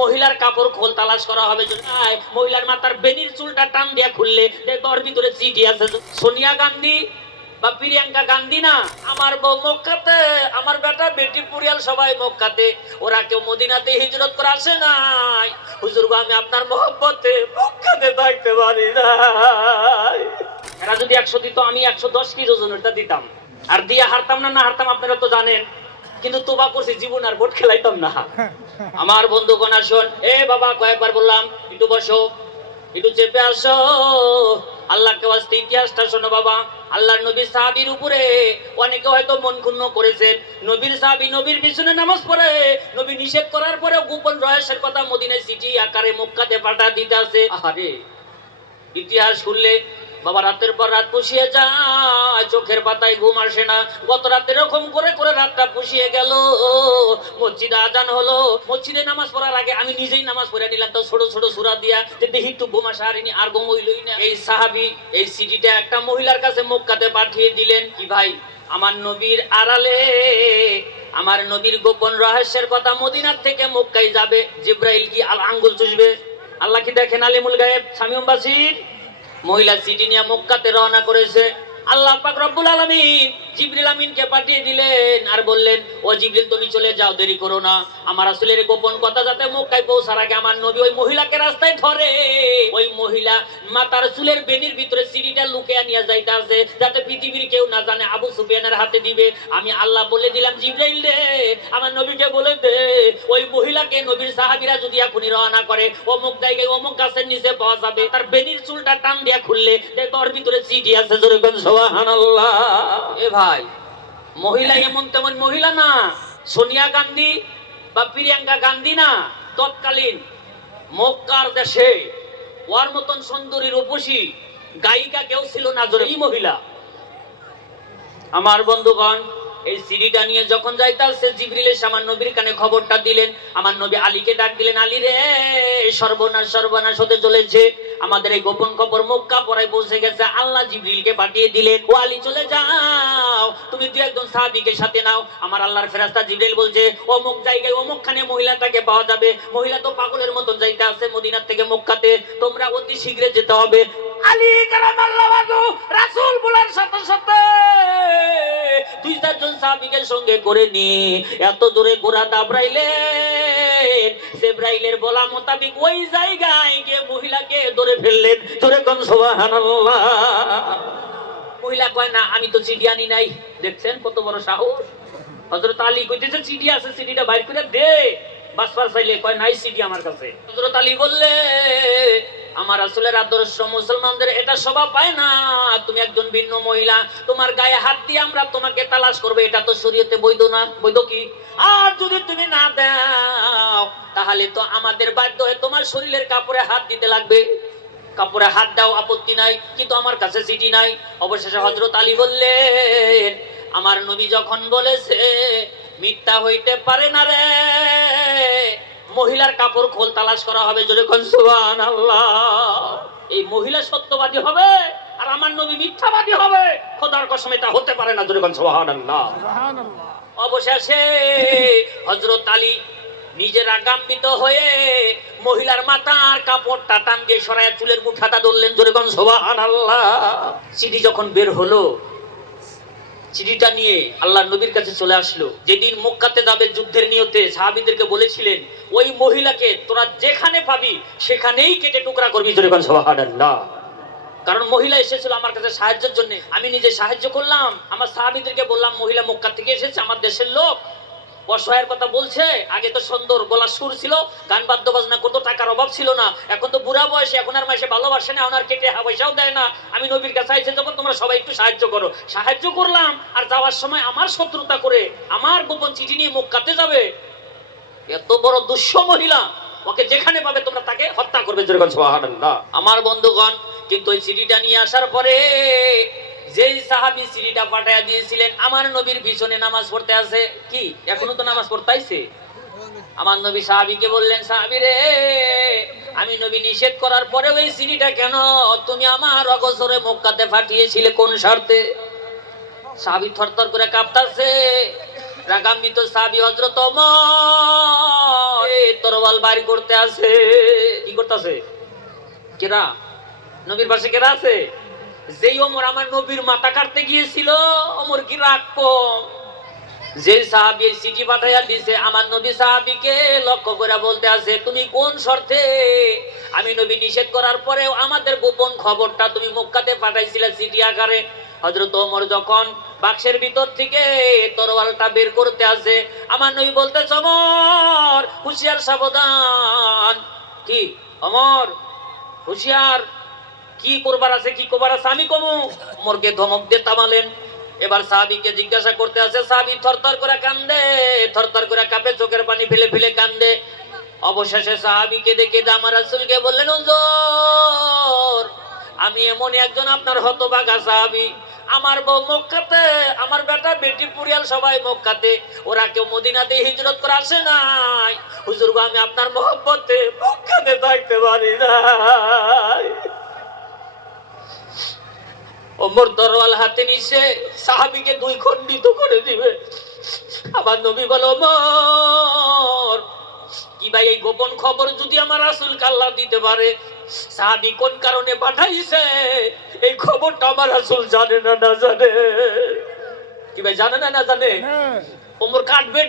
মহিলার কাপড় খোল তালাশ করা হবে। মহিলার মাথার বেনির চুলটা টান দিয়া খুললে দেখবো ওর ভিতরে চিঠি আছে। সোনিয়া গান্ধী বা প্রিয়াঙ্কা গান্ধী না, আমার বউ মক্কাতে, আমার বেটা বেটি পুরিয়াল সবাই মক্কাতে, ওরা কেউ মদিনাতে হিজরত করে আসে নাই। হুজুর গো, আমি আপনার মহব্বতে মক্কাতে থাকতে পারি না। এরা যদি 100 দিত, আমি 110 কেজি ওজনেরটা দিতাম, আর দিয়া হারতাম না, না হারতাম আপনারা তো জানেন। কিন্তু তোবা করছি, জীবন আর ভোট খেলাইতাম না। আমার বন্ধুগণ আসুন, এ বাবা কয়েকবার বললাম একটু বসো, একটু চেপে আসো, আল্লাহকে ওয়াস্তে ইতিহাসটা শোনো বাবা। আল্লাহর নবীর সাহাবীর উপরে অনেকে হয়তো মন ক্ষুণ্ণ করেছেন। নবীর সাহাবী নবীর পিছনে নামাজ পড়ে, নবী নিষেধ করার পরে গোপন রহস্যের কথা মদিনায় চিঠি আকারে মক্কাতে পাঠা দিতে আছে। আরে ইতিহাস খুললে বাবা রাতের পর রাত পুষিয়ে যায়, চোখের পাতায় ঘুম আসে না। গত রাতে এরকম করে করে রাতটা পুষিয়ে গেল। মসজিদে আজান হলো, মসজিদে নামাজ পড়ার আগে আমি নিজেই নামাজ পড়ে নিলাম, তো ছোট ছোট সূরা দিয়া যে দেখি একটু ঘুম আসে, আরিনি আর ঘুম হইলই না। এই সাহাবী এই চিঠিটা একটা মহিলার কাছে মক্কাতে পাঠিয়ে দিলেন। কি ভাই, আমার নবীর আড়ালে আমার নবীর গোপন রহস্যের কথা মদিনার থেকে মক্কায় যাবে, জিব্রাইল কি আঙ্গুল চুষবে? আল্লাহ কি দেখেন আলিমুল গায়েব? শামিউম বাসির মহিলা চিঠি নিয়ে মক্কাতে রওনা করেছে। আল্লাহ পাক রব্বুল আলামিন জিবরিল আমিনকে পাঠিয়ে দিলেন আর বললেন, ও জিবরিল তুমি চলে যাও, দেরি করো না। আমার রাসূলের গোপন কথা যাতে মক্কায় পৌঁছার আগে আমার নবী ওই মহিলাকে রাস্তায় ধরে, ওই মহিলা মাথার চুলের বেনির ভিতরে চিঠিটা লুকিয়ে নিয়ে যাইতে আছে, যাতে পৃথিবীর কেউ না জানে। আবু সুফিয়ানের হাতে দিবে। আমি আল্লাহ বলে দিলাম, জিবরাইল রে আমার নবীকে বলে দে, ওই মহিলাকে নবীর সাহাবীরা যদি এখনই রওনা করে, অমুক জায়গায় অমুক গাছের নিচে পাওয়া যাবে, তার বেনির চুলটা টান দিয়া খুললে দেখো ওর ভিতরে চিঠি আছে। জোরে বল সুবহানাল্লাহ। এ ভাই, মহিলা এমন তেমন মহিলা না, সোনিয়া গান্ধী বা প্রিয়াঙ্কা গান্ধী না, তৎকালীন মক্কার দেশে ওর মতন সুন্দরী রূপসী গায়িকা কেউ ছিল না। জোরে এই মহিলা। আমার বন্ধুগণ, এই সিডিটা নিয়ে যখন যাইতাছে, জিবরিল এসে আমার নবীর কানে খবরটা দিলেন। আমার নবী আলীকে ডাক দিলেন, আলী রে সর্বনাশ সর্বনাশ হতে চলেছে, আমাদের এই গোপন খবর মক্কা পড়ায় পৌঁছে গেছে। আল্লাহ জিবরিলকে পাঠিয়ে দিলেন, ও আলী চলে যাও, তুমি দুই একজন সাহাবীকে সাথে নাও। আমার আল্লাহর ফেরেশতা জিবরিল বলছে, অমুক জায়গায় অমুকখানে মহিলাটাকে পাওয়া যাবে। মহিলা তো পাগলের মতন যাইতে আছে মদিনার থেকে মক্কাতে, তোমরা অতি শীঘ্রই যেতে হবে। আলী কারামাল্লাহু ওয়াজহু রাসূল বলার সাথে সাথে দুই চারজন সাহাবীকে সঙ্গে করে নিয়ে এত দূরে ঘোড়া দাবড়াইলেন, জিবরাইলের বলা মোতাবেক ওই জায়গায় গিয়ে মহিলাকে ধরে ফেললেন। ধরে কোন সুবহানাল্লাহ। মহিলা কয় না, আমি তো চিঠি আনি নাই। দেখছেন কত বড় সাহস। হযরত আলী কইতেছে, চিঠি আছে, চিঠিটা বাইর করে দে। বাসপার চাইলে কয় নাই চিঠি আমার কাছে। হযরত আলী বললে, আমার রাসূলের আদর্শ মুসলমানদের এটা স্বভাব পায় না, তুমি একজন ভিন্ন মহিলা, তোমার গায়ে হাত দিয়ে আমরা তোমাকে তালাশ করবে, এটা তো শরীয়তে বৈধ না। বৈধ কি? আর যদি তুমি না দাও তাহলে তো আমাদের বাধ্য হয়ে তোমার শরীরের কাপড়ে হাত দিতে লাগবে। কাপড়ে হাত দাও, আপত্তি নাই, কিন্তু আমার কাছে চিঠি নাই। অবশেষে হযরত আলী বললেন, আমার নবী যখন বলেছে মিথ্যা হইতে পারে না রে, মহিলার কাপড় খোল তালাশ করা হবে। জোরে কোন সুবহানাল্লাহ। এই মহিলা সত্যবাদী হবে আর আমার নবী মিথ্যাবাদী হবে, খোদার কসম এটা হতে পারে না। জোরে কোন সুবহানাল্লাহ। সুবহানাল্লাহ। অবশেষে হযরত আলী নিজের আগাম্বিত হয়ে মহিলার মাথার কাপড়টা টান দিয়ে সরায়া চুলের মুঠাটা ধরলেন। জোরে কোন সুবহানাল্লাহ। চিঠি যখন বের হলো, চিঠিটা নিয়ে আল্লাহর নবীর কাছে চলে আসলো। যেদিন মক্কাতে যাবে যুদ্ধের নিয়তে সাহাবীদেরকে বলেছিলেন, ওই মহিলাকে তোরা যেখানে পাবি সেখানেই কেটে টুকরা করবি। জোরে কোন সুবহানাল্লাহ। কারণ মহিলা এসেছিল আমার কাছে সাহায্যের জন্য, আমি নিজে সাহায্য করলাম। আমার সাহাবীদেরকে বললাম, মহিলা মক্কা থেকে এসেছে, আমার দেশের লোক, অসহায়ের কথা বলছে। আগে তো সুন্দর গলা সুর ছিল, গান বাদ্য বাজনা করতো, টাকার অভাব ছিল না। এখন তো বুড়া বয়সে, এখন আর মাসে ভালোবাসে না, ওনার কেটে পয়সাও দেয় না। আমি নবীর কাছে আইছে যখন, তোমরা সবাই একটু সাহায্য করো। সাহায্য করলাম, আর যাওয়ার সময় আমার শত্রুতা করে আমার গোপন চিঠি নিয়ে মক্কাতে যাবে। এত বড় দুঃস্ব মহিলা, ওকে যেখানে পাবে তোমরা তাকে হত্যা করবে। যেরকম সুবহানাল্লাহ। আমার বন্ধুগণ, কিন্তু ওই চিঠিটা নিয়ে আসার পরে যেই সাহাবী চিঠিটা পাঠায়া দিয়েছিলেন, আমার নবীর পিছনে নামাজ পড়তে আছে। কি এখনো তো নামাজ পড়তাইছে। আমার নবী সাহাবীকে বললেন, সাহাবী রে, আমি নবী নিষেধ করার পরে ওই চিঠিটা কেন তুমি আমার অগোচরে মক্কাতে পাঠিয়েছিলে, কোন স্বার্থে? সাহাবী থরথর করে কাঁপতাছে। রাগান্বিত সাহাবী হযরত ওমর তরবারি তরোয়াল বাইর করতে আছে। কি করতেছে? কেরা? নবীর পাশে কেরা আছে? যেই ওমর আমার নবীর মাথা কাটতে গিয়েছিল, ওমর কি রাগ কম? যে সাহাবী এই চিঠি পাঠাইয়া দিছে, আমার নবী সাহাবীকে লক্ষ্য করে বলতে আছে, তুমি কোন শর্তে আমি নবী নিষেধ করার পরেও আমাদের গোপন খবরটা তুমি মক্কাতে পাঠাইছিলে চিঠি আকারে? হযরত ওমর যখন বাক্সের ভিতর থেকে তরোয়ালটা বের করতে আছে, আমার নবী বলতেছে, ওমর হুঁশিয়ার, সাবধান। কি ওমর হুঁশিয়ার, কি করবার আছে, কি করবার আছে আমি কমু? ওমরকে ধমক দিয়ে থামালেন। এবার সাহাবীকে জিজ্ঞাসা করতে আছে, সাহাবী থরথর করে কান্দে, থরথর করে কাঁপে, চোখের পানি ফেলে ফেলে কান্দে। অবশেষে সাহাবীকে দেখে আমার রাসূলকে বললেন, হুজুর আমি এমন একজন আপনার হতভাগা সাহাবী, আমার বউ মক্কাতে, আমার বেটা বেটি পুরিয়াল সবাই মক্কাতে, ওরা কেউ মদিনাতে হিজরত করে আসে নাই। হুজুর গো আমি আপনার মহব্বতে মক্কাতে থাকতে পারি না। ওমর তরোয়াল হাতে নিছে, সাহাবীকে দুই খণ্ডিত করে দিবে। আমার নবী বলে, ওমর কি ভাই এই গোপন খবর যদি আমার রাসূলকে আল্লাহ দিতে পারে, সাহাবী কোন কারণে পাঠাইছে এই খবরটা আমার রাসূল জানে না, না জানে? কি ভাই জানে না, না জানে? ওমর কাটবে।